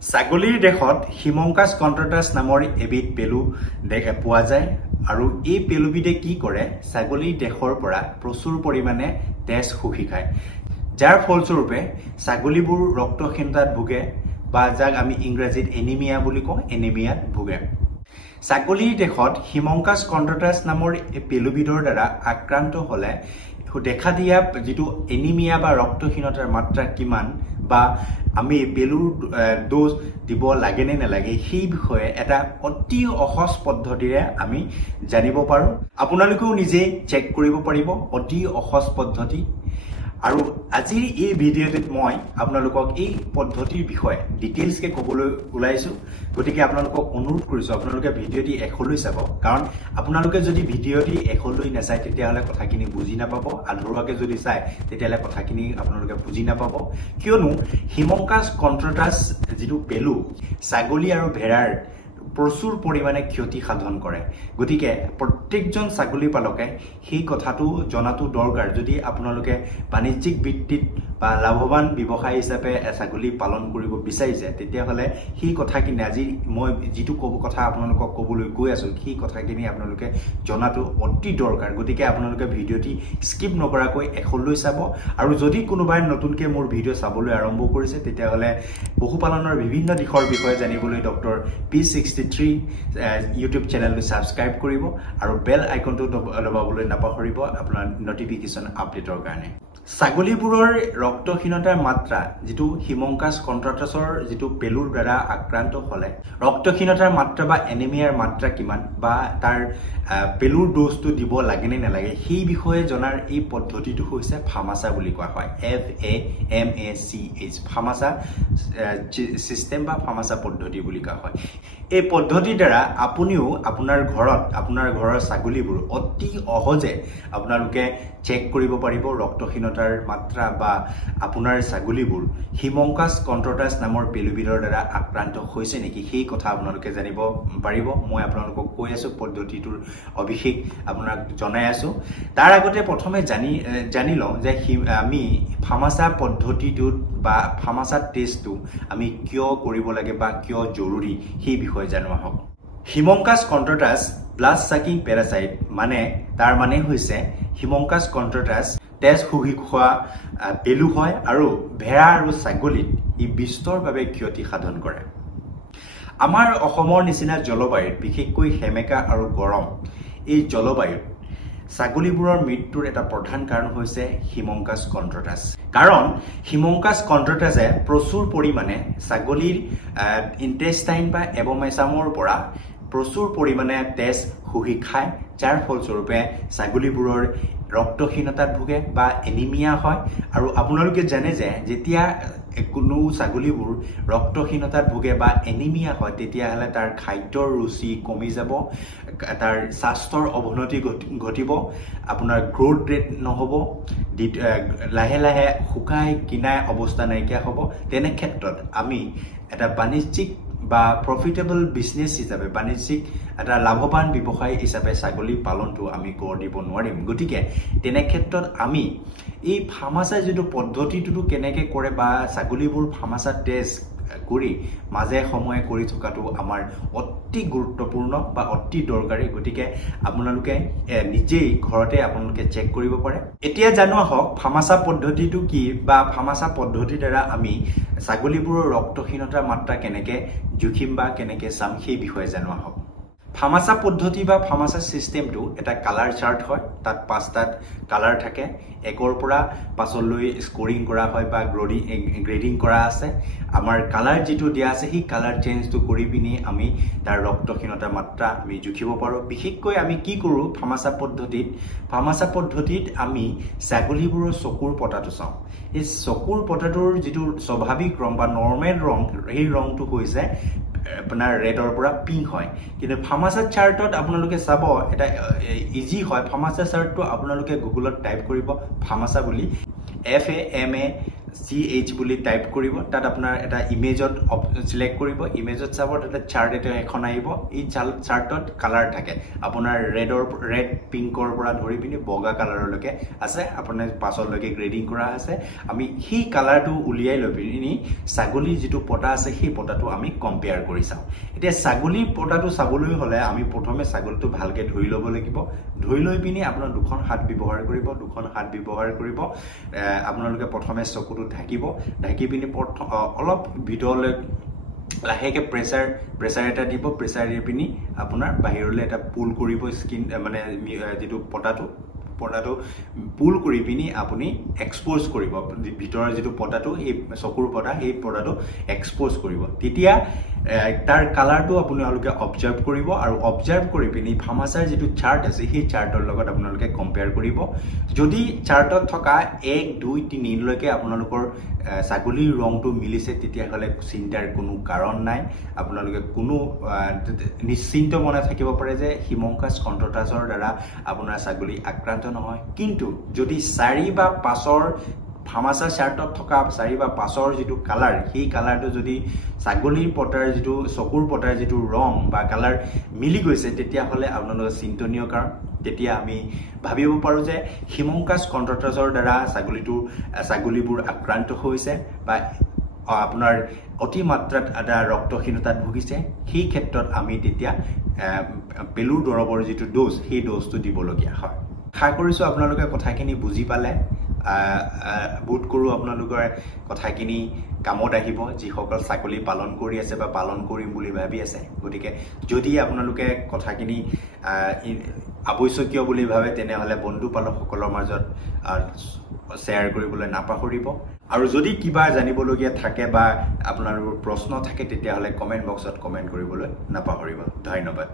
ছাগলীৰ দেশত হিমংকাছ কন্ট্ৰাটাছ নামৰ এবিধ পেলু পোৱা যায় আৰু এই পেলুবিধে কি কৰে ছাগলীৰ দেশৰ পৰা প্ৰচুৰ পৰিমাণে তেজ শুহি খায় যাৰ ফলস্বৰূপে ছাগলীবোৰ ৰক্তহীনতাত ভুগে বা যাক আমি ইংৰাজীত এনিমিয়া বুলি কওঁ এনিমিয়াত ভুগে ছাগলীৰ দেশত হিমংকাছ কন্ট্ৰাটাছ নামৰ এই পেলুবিধৰ দ্বাৰা আক্ৰান্ত হলে দেখা দিয়া যেটো এনিমিয়া বা ৰক্তহীনতাৰ মাত্ৰা কিমান বা আমি পেলুৰ ডোজ দিব লাগে নে নালাগে সেই বিষয়ে এটা অতি সহজ পদ্ধতিৰে আমি জানিব পাৰো আপোনালোকেও নিজে চেক কৰিব পাৰিব অতি সহজ পদ্ধতি আৰু আজিৰ এই ভিডিঅ'টোত মই আপোনালোকক এই পদ্ধতিৰ বিষয়ে ডিটেইলছ কে ক'বলৈ ওলাইছো গতিকে আপোনালোকক অনুৰোধ কৰিছো আপোনালোকে ভিডিঅ'টি এখলৈ চাব কাৰণ আপোনালোকে যদি ভিডিঅ'টি এখলৈ নাচায় তেতিয়াহলে কথাখিনি বুজি নাপাব আধৰুৱাকে যদি চায় তেতিয়াহলে কথাখিনি আপোনালোকে বুজি নাপাব কিয়নো হিমংকাছ কন্ট্ৰাটাছ যেটো পেলু ছাগলী আৰু ভেড়াৰ প্ৰচুৰ পৰিমাণে ক্ষতি সাধন কৰে গতিকে প্ৰত্যেকজন ছাগলী পালকে সেই কথাটো জনাটো দৰকাৰ যদি আপোনালোকে বাণিজ্যিক ভিত্তিত বা লাভৱান ব্যৱসায় হিচাপে ছাগলী পালন কৰিব বিচাৰিছে তেতিয়াহলে সেই কথাখিনি আজি মই যেটো কথা আপোনালোকক ক'বলৈ গৈ আছো সেই কথাখিনি আপোনালোকে জনাটো অতি দৰকাৰ গতিকে আপোনালোকে ভিডিঅ'টি স্কিপ নকৰাকৈ এখলৈ চাব আৰু যদি কোনোবাই নতুনকৈ মোৰ ভিডিঅ' চাবলৈ আৰম্ভ কৰিছে তেতিয়াহলে পশুপালনৰ বিভিন্ন দিশৰ বিষয়ে জানিবলৈ ডক্টৰ P63 YouTube চেনেলটো সাবস্ক্ৰাইব কৰিব আৰু বেল আইকনটো দবাবলৈ নাপাহৰিব আপোনাৰ নটিফিকেশন আপডেটৰ কাৰণে ছাগলীবোৰৰ ৰক্তহীনতাৰ মাত্ৰা যেটো হিমংকাছ কন্ট্ৰাটাছৰ যেটো পেলুৰ দ্বাৰা আক্ৰান্ত হলে ৰক্তহীনতাৰ মাত্ৰা বা এনিমিয়াৰ মাত্ৰা কিমান বা তাৰ পেলুৰ ডোজটো দিব লাগে নে নালাগে সেই বিষয়ে জনাৰ এই পদ্ধতিটো হৈছে ফাৰ্মাচা বুলি কোৱা হয় FAMACH ফাৰ্মাচা সিস্টেম বা ফাৰ্মাচা পদ্ধতি বুলি কোৱা হয় এই পদ্ধতিৰ দ্বাৰা আপুনিও আপোনাৰ ঘৰৰ ছাগলীবোৰ অতি সহজে আপোনালোকে চেক কৰিব পাৰিব ৰক্তহীনতাৰ মাত্ৰা বা আপোনাৰ ছাগলীবোৰ হিমংকাছ কন্ট্ৰাটাছ নামৰ পেলুবিধৰ দ্বাৰা আক্ৰান্ত হৈছে নেকি সেই কথা আপোনালোকে জানিব পাৰিব মই আপোনালোকক কৈ আছো পদ্ধতিটোৰ অভিষেক আপোনাক জনাই আছো তাৰ আগতে প্ৰথমে জানি লওঁ যে আমি ফাৰ্মাচা পদ্ধতিটোত বা ফাৰ্মাচা টেষ্টটো আমি কিয় কৰিব লাগে বা কিয় জৰুৰী সেই বিষয়ে জানোৱা হওক হিমংকাছ কন্ট্ৰাটাছ ব্লাড সাকিং প্যাৰাসাইট মানে তাৰ মানে হৈছে হিমংকাছ কন্ট্ৰাটাছ তেজ শুহি খোৱা পেলু হয় আৰু ভেড়া আৰু ছাগলীত ই বিস্তৰভাৱে ক্ষতি সাধন কৰে আমাৰ অসমৰ নিচিনা জলবায়ুত বিশেষকৈ হেমেকা আৰু গৰম এই জলবায়ুত ছাগলীবোৰৰ মৃত্যুৰ এটা প্ৰধান কাৰণ হৈছে হিমংকাছ কন্ট্ৰাটাছ কাৰণ হিমংকাছ কন্ট্ৰাটাছে প্ৰচুৰ পৰিমাণে ছাগলীৰ ইন্টেষ্টাইন বা এবমেছামৰ পৰা প্ৰচুৰ পৰিমাণে তেজ শুহি খায় যাৰ ফলস্বৰূপে ছাগলীবোৰৰ ৰক্তহীনতাত ভুগে বা এনিমিয়া হয় আৰু আপোনালোকে জানে যে যেতিয়া কোনো ছাগলীবোৰ ৰক্তহীনতাত ভুগে বা এনিমিয়া হয় তেতিয়াহলে তাৰ খাদ্যৰ ৰুচি কমি যাব তাৰ স্বাস্থ্যৰ অৱনতি ঘটিব আপোনাৰ গ্ৰোথ ৰেট নহব লাহে লাহে শুকাই কিনাই অৱস্থা নাইকিয়া হ'ব তেনে ক্ষেত্ৰত আমি এটা বাণিজ্যিক বা প্ৰফিটেবল বিজনেস হিচাপে বাণিজ্যিক এটা লাভৱান ব্যৱসায় হিচাপে ছাগলী পালনটো আমি গঢ় দিব নোৱাৰিম গতিকে তেনে ক্ষেত্ৰত আমি এই ফাৰ্মাচা যেটো পদ্ধতিটো কেনেকৈ কৰে বা ছাগলীবোৰ ফাৰ্মাচা টেষ্ট কৰি মাজে সময়ে কৰি থকাটো আমাৰ অতি গুৰুত্বপূৰ্ণ বা অতি দৰকাৰী গতিকে আপোনালোকে নিজেই ঘৰতে আপোনালোকে চেক কৰিব পাৰে এতিয়া জানোৱা হওক ফাৰ্মাচা পদ্ধতিটো কি বা ফাৰ্মাচা পদ্ধতিৰ দ্বাৰা আমি ছাগলীবোৰৰ ৰক্তহীনতাৰ মাত্ৰা কেনেকৈ জুখিম বা কেনেকৈ চাম সেই বিষয়ে জানোৱা হওক ফাৰ্মাচা পদ্ধতি বা ফাৰ্মাচা সিস্টেমটো এটা কালাৰ চাৰ্ট হয় তাত পাঁচটা কালাৰ থাকে একৰ পৰা পাছলৈ স্কোৰিং কৰা হয় বা গ্ৰেডিং কৰা আছে আমাৰ কালাৰ যেটো দিয়া আছে সেই কালাৰ চেঞ্জটো কৰি পিনি আমি তাৰ ৰক্তহীনতাৰ মাত্ৰা আমি জুখিব পাৰো বিশেষকৈ আমি কি কৰো ফাৰ্মাচা পদ্ধতিত আমি ছাগলীবোৰৰ চকুৰ পটাটো চাওঁ এই চকুৰ পটাটোৰ যেটো স্বাভাৱিক ৰং বা নৰ্মেল ৰং এই ৰংটো হৈছে আপোনাৰ ৰেডৰ পৰা পিংক হয় কিন্তু ফাৰ্মাচা চাৰ্টত আপোনালোকে চাব এটা ইজি হয় ফাৰ্মাচা চাৰ্টটো আপোনালোকে গুগলত টাইপ কৰিব ফাৰ্মাচা বুলি FAMA CH বুলি টাইপ কৰিব তাত আপোনাৰ এটা ইমেজত সিলেক্ট কৰিব ইমেজত চাব তাতে চাৰ্ট এটা এখন আহিব এই চাৰ্টত কালাৰ থাকে আপোনাৰ ৰেড পিংকৰ পৰা ধৰি পিনি বগা কালাৰলৈকে আছে আপোনাৰ পাছলৈকে গ্ৰেডিং কৰা আছে আমি সেই কালাৰটো উলিয়াই লৈ পিনি ছাগলী যেটো পটা আছে সেই পটাটো আমি কম্পেয়াৰ কৰি চাও এতিয়া ছাগলী পটাটো চাবলৈ হলে আমি প্ৰথমে ছাগলীটো ভালকে ধুই ল'ব লাগিব ধুই লৈ পিনি আপোনাৰ দুখন হাত ব্যৱহাৰ কৰিব আপোনালোকে প্ৰথমে চকুটো ঢাকি পিনি অলপ ভিতৰলৈ লাহেকে প্ৰেসাৰ এটা দিব প্ৰেসাৰ দি পিনি আপোনাৰ বাহিৰলৈ এটা পুল কৰিব স্কিন মানে যেটো পটাটো পুল কৰি পিনি আপুনি এক্সপোজ কৰিব ভিতৰৰ যেটো পটাটো এই চকুৰ পটা এই পটাটো এক্সপোজ কৰিব তেতিয়া তাৰ কালাৰটো আপোনালোকে অবজাৰ্ভ কৰিব আৰু অবজাৰ্ভ কৰি পিনি ফাৰ্মাচাৰ যেটো চাৰ্ট আছে সেই চাৰ্টৰ লগত আপোনালোকে কম্পেয়াৰ কৰিব যদি চাৰ্টত থকা 1 2 3 লৈকে আপোনালোকৰ ছাগলীৰ ৰংটো মিলিছে তেতিয়া হলে চিন্তাৰ কোনো কাৰণ নাই আপোনালোকে কোনো নিশ্চিন্ত মনে থাকিব পাৰে যে হিমংকাছ কন্ট্ৰাটাছৰ দ্বাৰা আপোনাৰ ছাগলী আক্ৰান্ত নহয় কিন্তু যদি 4 বা 5ৰ ফাৰ্মাচাৰ চাৰ্টত থকা 4 বা 5ৰ যেটো কালাৰ সেই কালাৰটো যদি ছাগলীৰ পটাৰ যেটো চকুৰ পটাৰ যেটো ৰং বা কালাৰ মিলি গৈছে তেতিয়া হলে আপোনালোকৰ চিন্তনীয় কাৰণ তেতিয়া আমি ভাবিব পাৰো যে হিমংকাছ কন্ট্ৰাটাছৰ দ্বাৰা ছাগলীবোৰ আক্ৰান্ত হৈছে বা আপোনাৰ অতি মাত্ৰাত এটা ৰক্তহীনতাত ভুগিছে সেই ক্ষেত্ৰত আমি তেতিয়া পেলুৰ দৰবৰ যেটো ডোজ সেই ডোজটো দিবলগীয়া হয় আশা কৰিছো আপোনালোকে কথাখিনি বুজি পালে বুট কৰো আপোনালোকৰ কথাখিনি কামত আহিব যিসকল ছাগলী পালন কৰি আছে বা পালন কৰিম বুলি ভাবি আছে গতিকে যদি আপোনালোকে কথাখিনি আৱশ্যকীয় বুলি ভাবে তেনেহলে বন্ধু পালকসকলৰ মাজত শ্বেয়াৰ কৰিবলৈ নাপাহৰিব আৰু যদি কিবা জানিবলগীয়া থাকে বা আপোনালোকৰ প্ৰশ্ন থাকে তেতিয়া হলে কমেন্ট বক্সত কমেন্ট কৰিবলৈ নাপাহৰিব ধন্যবাদ